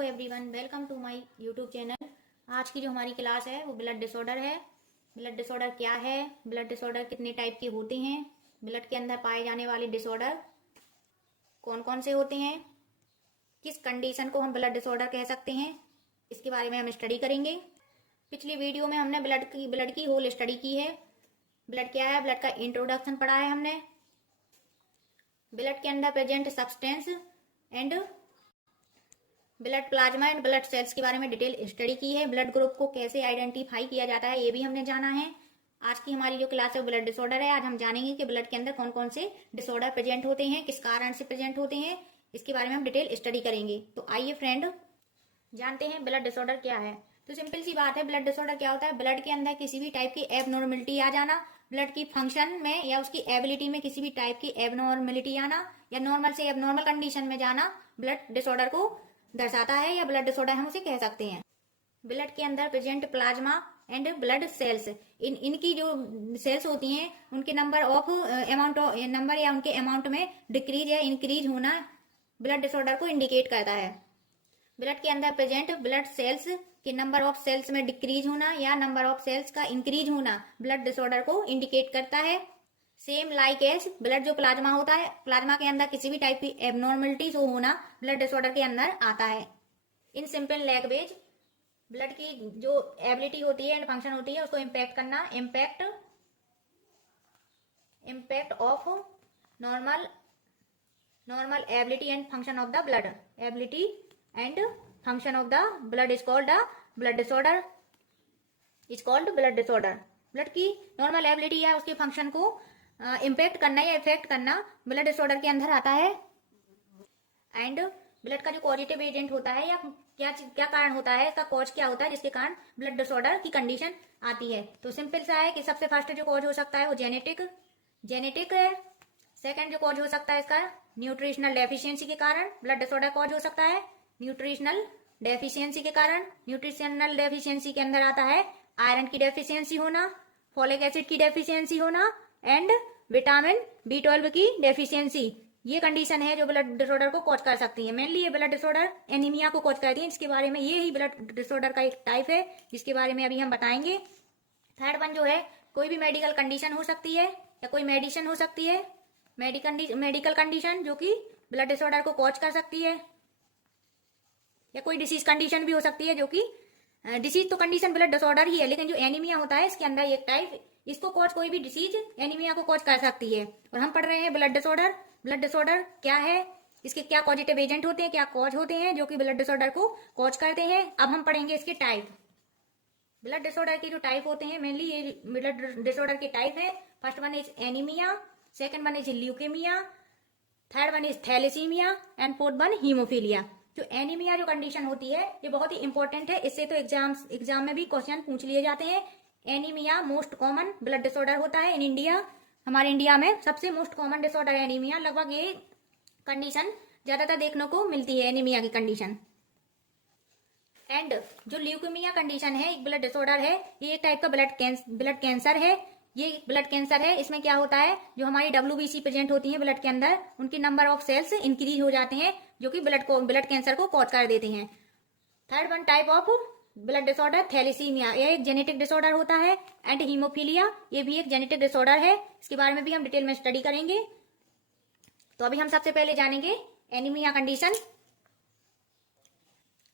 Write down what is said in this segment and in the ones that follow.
Hello everyone, welcome to my YouTube channel. आज की जो हमारी क्लास है वो ब्लड डिसऑर्डर है। ब्लड डिसऑर्डर क्या है, ब्लड डिसऑर्डर कितने टाइप के होते हैं, ब्लड के अंदर पाए जाने वाले डिसऑर्डर कौन कौन से होते हैं, किस कंडीशन को हम ब्लड डिसऑर्डर कह सकते हैं, इसके बारे में हम स्टडी करेंगे। पिछली वीडियो में हमने ब्लड की होल स्टडी की है। ब्लड क्या है, ब्लड का इंट्रोडक्शन पढ़ा है हमने। ब्लड के अंदर present substance and blood plasma and blood cells के बारे में डिटेल स्टडी की है। ब्लड ग्रुप को कैसे आइडेंटिफाई किया जाता है ये भी हमने जाना है। आज की हमारी जो क्लास है ब्लड डिसऑर्डर है। आज हम जानेंगे कि ब्लड के अंदर कौन कौन से डिसऑर्डर प्रेजेंट होते हैं, किस कारण से प्रेजेंट होते हैं, इसके बारे में हम डिटेल स्टडी करेंगे। तो आइए फ्रेंड जानते हैं ब्लड डिसऑर्डर क्या है। तो सिंपल सी बात है, ब्लड डिसऑर्डर क्या होता है, ब्लड के अंदर किसी भी टाइप की एबनॉर्मलिटी आ जाना, ब्लड की फंक्शन में या उसकी एबिलिटी में किसी भी टाइप की एबनॉर्मलिटी आना या नॉर्मल से एबनॉर्मल कंडीशन में जाना ब्लड डिसऑर्डर को दर्शाता है या ब्लड डिसऑर्डर हम उसे कह सकते हैं। ब्लड के अंदर present plasma and blood cells, इनकी जो सेल्स होती हैं उनके नंबर या उनके अमाउंट में डिक्रीज या इंक्रीज होना ब्लड डिसऑर्डर को इंडिकेट करता है। ब्लड के अंदर प्रेजेंट ब्लड सेल्स के नंबर ऑफ सेल्स में डिक्रीज होना या नंबर ऑफ सेल्स का इंक्रीज होना ब्लड डिसऑर्डर को इंडिकेट करता है। सेम लाइक एज ब्लड जो प्लाज्मा होता है, प्लाज्मा के अंदर किसी भी टाइप की एबनॉर्मलिटी जो होना ब्लड डिसऑर्डर के अंदर आता है। इन सिंपल लैंग्वेज ब्लड की जो एबिलिटी होती है एंड फंक्शन होती है उसको इम्पैक्ट करना, impact of normal ability and function of the blood, ability and function of the blood is called the blood disorder, is called blood disorder. Blood की normal ability या उसके function को impact करना या इफेक्ट करना blood disorder के अंदर आता है। एंड ब्लड का जो कॉजेटिव एजेंट होता है या क्या कारण होता है, इसका कॉज क्या होता है जिसके कारण ब्लड डिसऑर्डर की कंडीशन आती है। तो सिंपल सा है कि सबसे फर्स्ट जो कॉज हो सकता है वो जेनेटिक है। सेकंड जो कॉज हो सकता है इसका न्यूट्रिशनल डेफिशिएंसी के कारण ब्लड डिसऑर्डर कॉज हो सकता है। न्यूट्रिशनल डेफिशिएंसी के कारण, न्यूट्रिशनल डेफिशिएंसी के अंदर आता है आयरन की डेफिशिएंसी होना, फोलिक एसिड की डेफिशिएंसी होना एंड विटामिन B12 की डेफिशिएंसी। ये कंडीशन है जो ब्लड डिसऑर्डर को कॉज कर सकती है। मेनली ये ब्लड डिसऑर्डर एनीमिया को कॉज करती है, जिसके बारे में ये ही ब्लड डिसऑर्डर का एक टाइप है जिसके बारे में अभी हम बताएंगे। थर्ड वन जो है, कोई भी मेडिकल कंडीशन हो सकती है या कोई मेडिसिन हो सकती है, मेडिकल कंडीशन जो कि ब्लड डिसऑर्डर को कॉज कर सकती है, या कोई डिसीज कंडीशन भी हो सकती है जो कि डिसीज तो कंडीशन ब्लड डिसऑर्डर ही है, लेकिन जो एनीमिया होता है इसके अंदर एक टाइप, इसको कॉज कोई भी डिसीज एनीमिया को कॉज कर सकती है। और हम पढ़ रहे हैं ब्लड डिसऑर्डर। ब्लड डिसऑर्डर क्या है, इसके क्या पॉजिटिव एजेंट होते हैं, क्या कॉज होते हैं जो कि ब्लड डिसऑर्डर को कॉज करते हैं। अब हम पढ़ेंगे इसके टाइप। ब्लड डिसऑर्डर के जो टाइप होते हैं, मेनली ये ब्लड डिसऑर्डर के टाइप है। First one is anaemia, second one is leukaemia, third one is thalassaemia and fourth one haemophilia. जो एनीमिया जो कंडीशन होती है ये बहुत ही इंपॉर्टेंट है, इससे तो एग्जाम में भी क्वेश्चन पूछ लिए जाते हैं। Anaemia most common blood disorder होता है इन इंडिया। हमारे इंडिया में सबसे मोस्ट कॉमन डिसऑर्डर है एनीमिया। लगभग ये कंडीशन ज्यादातर देखने को मिलती है, एनीमिया की कंडीशन। एंड जो ल्यूकेमिया कंडीशन है, एक ब्लड डिसऑर्डर है, ये एक टाइप का ब्लड कैंसर है। ये ब्लड कैंसर है, इसमें क्या होता है, जो हमारी WBC प्रेजेंट होती है ब्लड के अंदर, उनकी नंबर ऑफ सेल्स इंक्रीज हो जाते हैं जो कि ब्लड कैंसर को कॉज कर देते हैं। Third one type of blood disorder thalassaemia, यह एक जेनेटिक डिसऑर्डर होता है। एंड हीमोफीलिया, ये भी एक जेनेटिक डिसऑर्डर है, इसके बारे में भी हम डिटेल में स्टडी करेंगे। तो अभी हम सबसे पहले जानेंगे anaemia condition.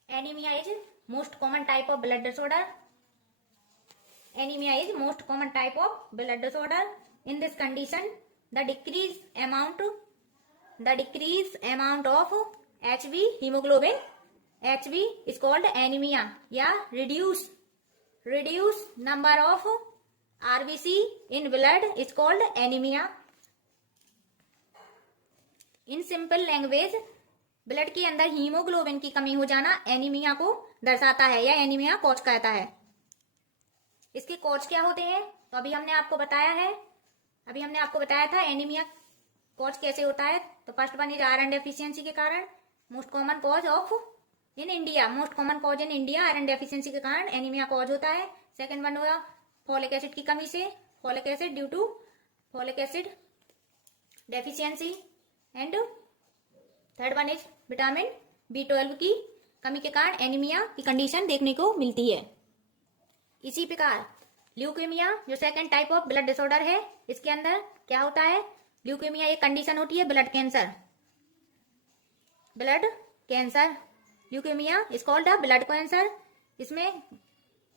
Anaemia is most common type of blood disorder. Anemia is most common type of blood disorder. In this condition, the decreased amount of HB hemoglobin, HB is called anemia, या reduce number of RBC in blood is called anemia. In simple language, blood के अंदर haemoglobin की कमी हो जाना anaemia को दर्शाता है या एनीमिया कॉज करता है। इसके कॉज क्या होते हैं, तो अभी हमने आपको बताया था एनीमिया कॉज कैसे होता है। तो first one is iron deficiency के कारण, most common cause in India iron deficiency के कारण एनीमिया कॉज होता है। सेकंड वन हुआ फोलिक एसिड की कमी से, folic acid due to folic acid deficiency. And third one is vitamin B12 की कमी के कारण एनीमिया की कंडीशन देखने को मिलती है। इसी प्रकार ल्यूकेमिया जो second type of blood disorder है, इसके अंदर क्या होता है, ल्यूकेमिया एक कंडीशन होती है blood cancer. Blood cancer, leukaemia is called a blood cancer. इसमें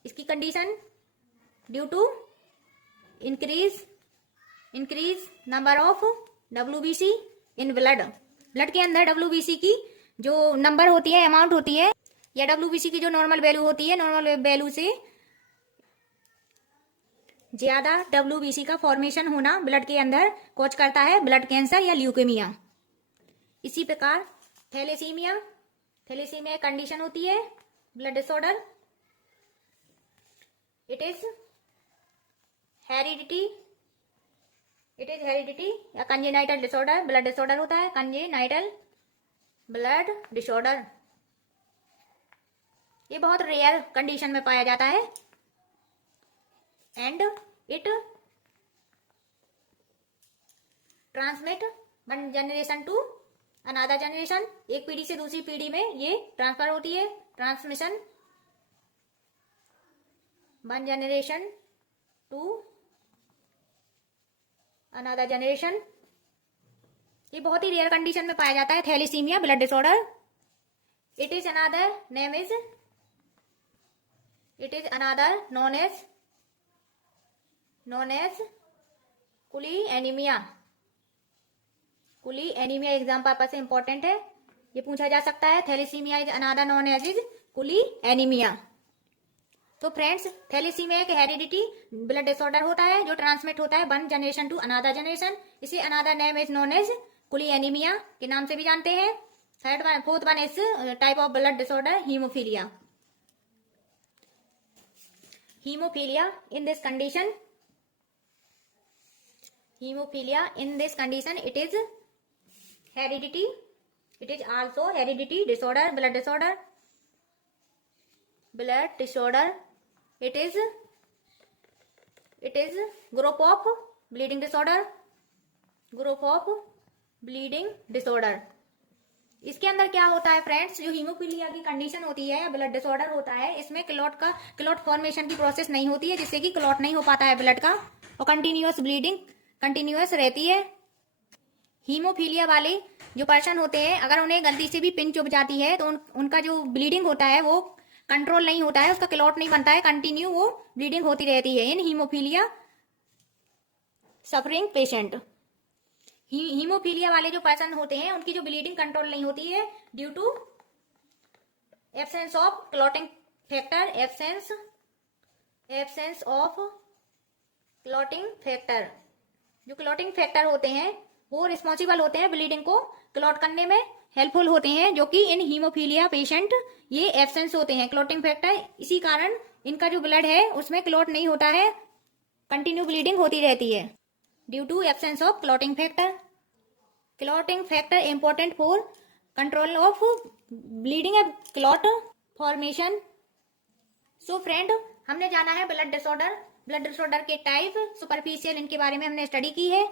इसकी condition due to increase number of WBC in blood. Blood के अंदर WBC की जो नंबर होती है, अमाउंट होती है, या WBC की जो नॉर्मल वैल्यू होती है, नॉर्मल वैल्यू से ज्यादा WBC का फॉर्मेशन होना ब्लड के अंदर कॉज करता है ब्लड कैंसर या ल्यूकेमिया। इसी प्रकार थैलेसीमिया एक कंडीशन होती है blood disorder. It is heredity या कंजेनाइटल डिसऑर्डर। ब्लड डिसऑर्डर होता है कंजेनाइटल ब्लड डिसऑर्डर। ये बहुत रेयर कंडीशन में पाया जाता है and it transmit one generation to another generation. एक पीढ़ी से दूसरी पीढ़ी में ये ट्रांसफर होती है, transmission one generation to another generation. ये बहुत ही रेयर कंडीशन में पाया जाता है thalassaemia blood disorder. It is another known as Cooley anaemia exam purpose से इंपॉर्टेंट है, ये पूछा जा सकता है। Thalassaemia is another known as is Cooley anaemia. तो फ्रेंड्स, थैलेसीमिया एक हेरिडिटी ब्लड डिसऑर्डर होता है जो ट्रांसमिट होता है one generation to another generation. इसे another name is known as Quli anaemia के नाम से भी जानते हैं। Fourth one is type of blood disorder haemophilia. In this condition, it is heredity. It is also heredity disorder, blood disorder. It is group of bleeding disorder. इसके अंदर क्या होता है फ्रेंड्स, जो हीमोफीलिया की कंडीशन होती है या ब्लड डिसऑर्डर होता है, इसमें क्लॉट फॉर्मेशन की प्रोसेस नहीं होती है, जिससे कि क्लॉट नहीं हो पाता है ब्लड का, और कंटिन्यूअस ब्लीडिंग कंटिन्यूअस रहती है। हीमोफीलिया वाले जो पर्सन होते हैं, अगर उन्हें गलती से भी पिन चुभ जाती है तो उनका जो ब्लीडिंग होता है वो कंट्रोल नहीं होता है, उसका क्लॉट नहीं बनता है, कंटिन्यू वो ब्लीडिंग होती रहती है इन हीमोफीलिया सफरिंग पेशेंट। हीमोफीलिया वाले जो पर्सन होते हैं, उनकी जो ब्लीडिंग कंट्रोल नहीं होती है due to absence of clotting factor. Absence of clotting factor. जो क्लॉटिंग फैक्टर होते हैं वो रिस्पॉन्सिबल होते हैं ब्लीडिंग को क्लॉट करने में, हेल्पफुल होते हैं, जो कि इन हीमोफीलिया पेशेंट ये एब्सेंस होते हैं क्लॉटिंग फैक्टर। इसी कारण इनका जो ब्लड है उसमें क्लॉट नहीं होता है, कंटिन्यू ब्लीडिंग होती रहती है due to absence of clotting factor. Clotting factor important for control of bleeding and clot formation. So friend, हमने जाना है ब्लड डिसऑर्डर के टाइप, सुपरफिशियल इनके बारे में हमने स्टडी की है।